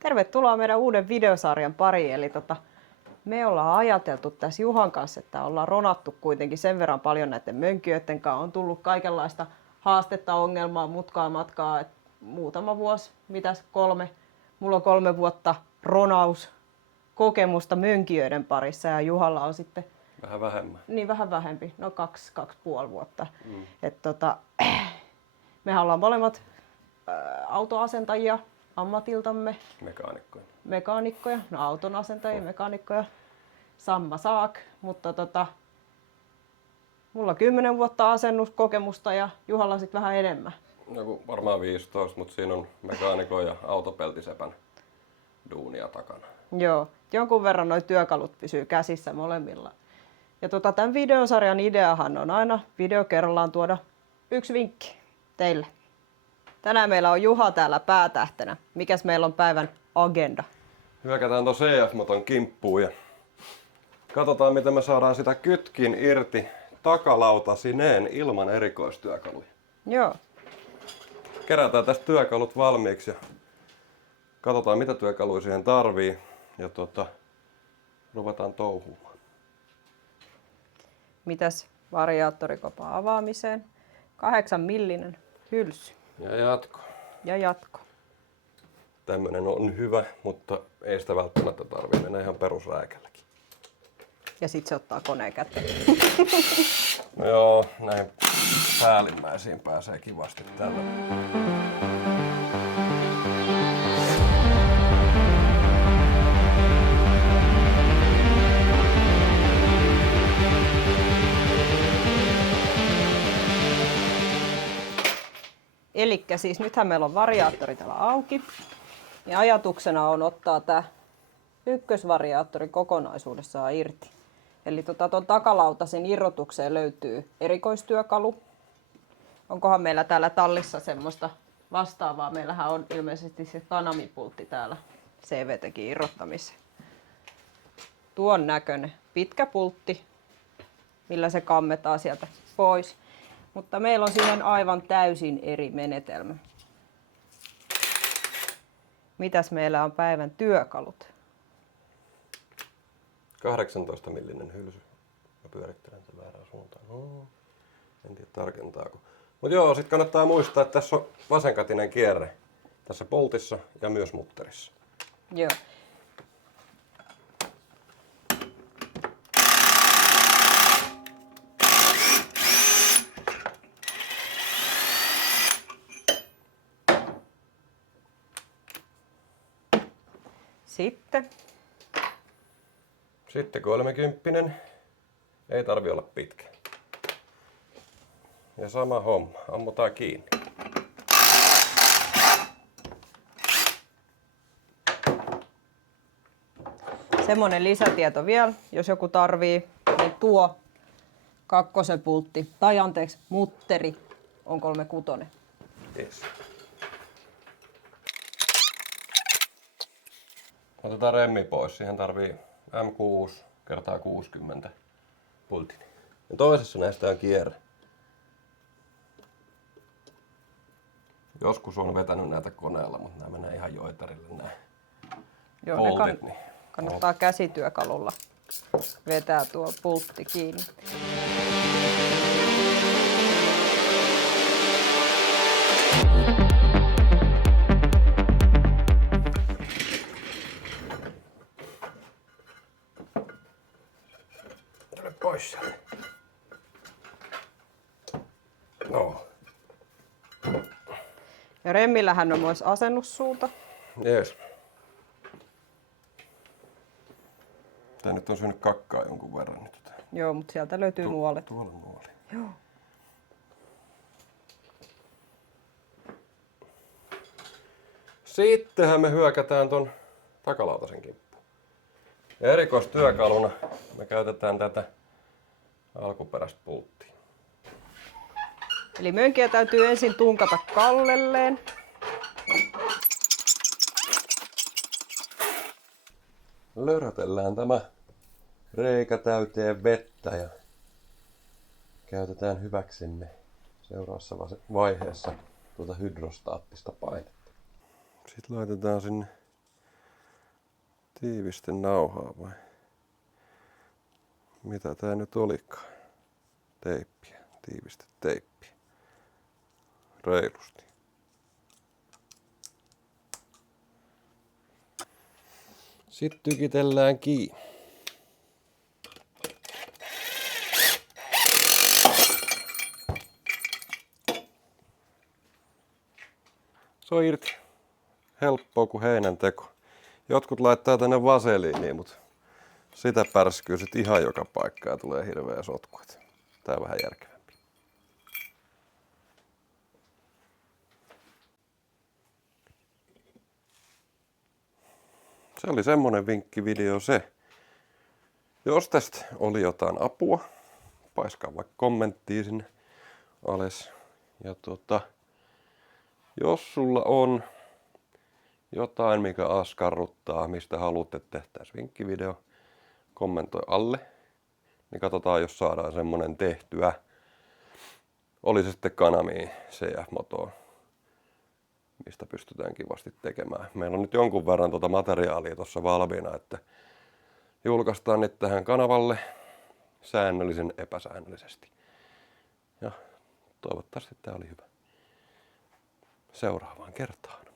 Tervetuloa meidän uuden videosarjan pariin. Eli me ollaan ajateltu tässä Juhan kanssa, että ollaan ronattu kuitenkin sen verran paljon näiden mönkijöiden kanssa. On tullut kaikenlaista haastetta, ongelmaa, mutkaa, matkaa. Muutama vuosi, mulla on 3 vuotta ronauskokemusta mönkijöiden parissa ja Juhalla on sitten vähän vähemmän. Niin, vähän vähempi, no 2,5 vuotta. Mehän ollaan molemmat autoasentajia ammatiltamme. Mekaanikkoja, no auton asentajia, mekaanikkoja, samma saak, mutta mulla 10 vuotta asennuskokemusta ja Juhalla sitten vähän enemmän. Joku varmaan 15, mutta siinä on mekaanikon ja autopeltisepän duunia takana. Joo, jonkun verran noi työkalut pysyy käsissä molemmilla. Ja tämän videosarjan ideahan on aina video kerrallaan tuoda yksi vinkki teille. Tänään meillä on Juha täällä päätähtenä. Mikäs meillä on päivän agenda? Hyökätään tuon CF-moton kimppuun ja katsotaan miten me saadaan sitä kytkin irti takalautasineen ilman erikoistyökaluja. Joo. Kerätään tästä työkalut valmiiksi ja katsotaan mitä työkaluja siihen tarvii ja ruvetaan touhumaan. Mitäs variaattorikopan avaamiseen? 8 millinen hylsy. Ja jatko. Tämmönen on hyvä, mutta ei sitä välttämättä tarvitse mennä ihan perusrääkälläkin. Ja sit se ottaa koneen käteen. No joo, näihin päällimmäisiin pääsee kivasti tällä. Elikkä siis nythän meillä on variaattori täällä auki. Ja ajatuksena on ottaa tää ykkösvariaattori kokonaisuudessaan irti. Eli tuon takalautasen irrotukseen löytyy erikoistyökalu. Onkohan meillä täällä tallissa semmoista vastaavaa? Meillähän on ilmeisesti se Tanami-pultti täällä CVT:kin irrottamiseen. Tuon näköinen pitkä pultti, millä se kammetaan sieltä pois. Mutta meillä on siihen aivan täysin eri menetelmä. Mitäs meillä on päivän työkalut? 18 millinen hylsy. Mä pyörittelen sen väärään suuntaan. No, en tiedä tarkentaako. Mut joo, sit kannattaa muistaa, että tässä on vasenkätinen kierre. Tässä pultissa ja myös mutterissa. Joo. Sitten 30, ei tarvi olla pitkä. Ja sama homma, ammutaan kiinni. Semmonen lisätieto vielä, jos joku tarvii, niin tuo kakkosen pultti, tai anteeksi, mutteri on 36. Yes. Otetaan remmi pois, siihen tarvii M6 × 60 pultin. Ja toisessa näistä on kierre. Joskus on vetänyt näitä koneella, mutta nämä menee ihan joitarille nämä pultit. Niin kannattaa käsityökalulla vetää tuo pultti kiinni. Pois sieltä. No. Ja remmillähän on myös asennussuunta. Jees. Tää nyt on syönyt kakkaa jonkun verran. Niin Joo, mutta sieltä löytyy nuolet. Tuolla nuoli. Joo. Sittenhän me hyökätään ton takalautasen kimppuun. Ja erikoistyökaluna me käytetään tätä alkuperäistä pulttia. Eli mönkiä täytyy ensin tunkata kallelleen. Lörötellään tämä reikä täyteen vettä ja käytetään hyväksemme seuraavassa vaiheessa tuota hydrostaattista painetta. Sitten laitetaan sinne tiivistenauhaa vai mitä tää nyt olikaan? Teippiä, tiivisteteippiä. Reilusti. Sitten tykitellään kiinni. Se on irti. Helppoa kuin heinänteko. Jotkut laittaa tänne vaseliiniin, mutta sitä pärskyy sit ihan joka paikkaan ja tulee hirveä sotku. Tää on vähän järkevämpi. Se oli semmonen vinkkivideo se. Jos tästä oli jotain apua, paiskaa vaikka kommenttia sinne alas. Ja jos sulla on jotain, mikä askarruttaa, mistä haluat, että tehtäisiin vinkkivideo, kommentoi alle. Niin katsotaan, jos saadaan semmonen tehtyä. Oli se sitten Kanami CF-motoa, mistä pystytään kivasti tekemään. Meillä on nyt jonkun verran materiaalia tuossa valmiina, että julkaistaan nyt tähän kanavalle säännöllisen epäsäännöllisesti. Ja toivottavasti tämä oli hyvä. Seuraavaan kertaan.